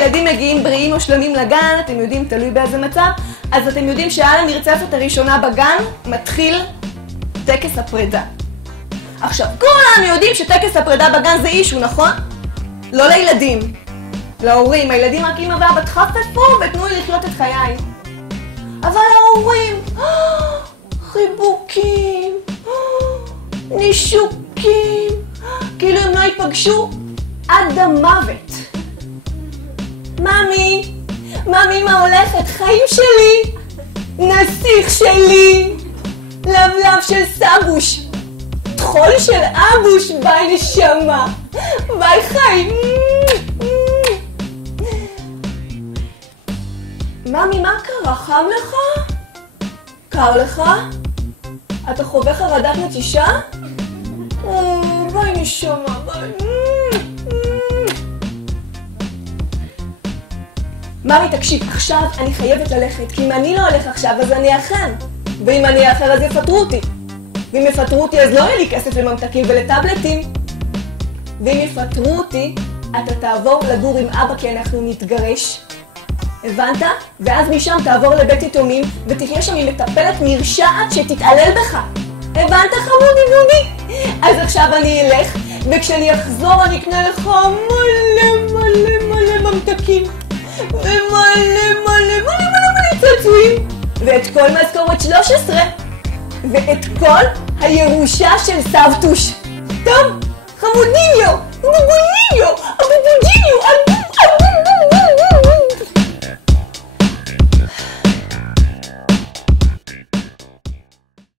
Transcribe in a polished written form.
שהילדים מגיעים בריאים או שלמים לגן, אתם יודעים, תלוי באיזה מצב, אז אתם יודעים שעל המרצפת הראשונה בגן מתחיל טקס הפרידה. עכשיו, כולנו יודעים שטקס הפרידה בגן זה אישו, נכון? לא לילדים, להורים. הילדים רק אמא ואבא תחפפו ותנו לי לחיות את חיי. אבל ההורים, חיבוקים, נישוקים, כאילו הם לא ייפגשו עד המוות. ממי, מה הולכת? חיים שלי, נסיך שלי, לבלב של סבוש, תחול של אבוש, ביי נשמה, ביי חיים. ממי, מה קרה? חם לך? קר לך? אתה חווה חרדת נטישה? ביי נשמה, ביי. ממי, תקשיב, עכשיו אני חייבת ללכת, כי אם אני לא הולך עכשיו אז אני אאחר, ואם אני אאחר אז יפטרו אותי, ואם יפטרו אותי אז לא יהיה לי כסף לממתקים ולטאבלטים, ואם יפטרו אותי אתה תעבור לגור עם אבא כי אנחנו נתגרש, הבנת? ואז משם תעבור לבית יתומים ותחיה שם עם מטפלת מרשעת שתתעלל בך, הבנת חמודי דודי? אז עכשיו אני אלך, וכשאני אחזור אני אקנה לך מלא ממתקים ומלא צעצועים, ואת כל משכורת 13, ואת כל הירושה של סבתוש. טוב, חמודיניו, בובוניניו, אבובודיניו, אבו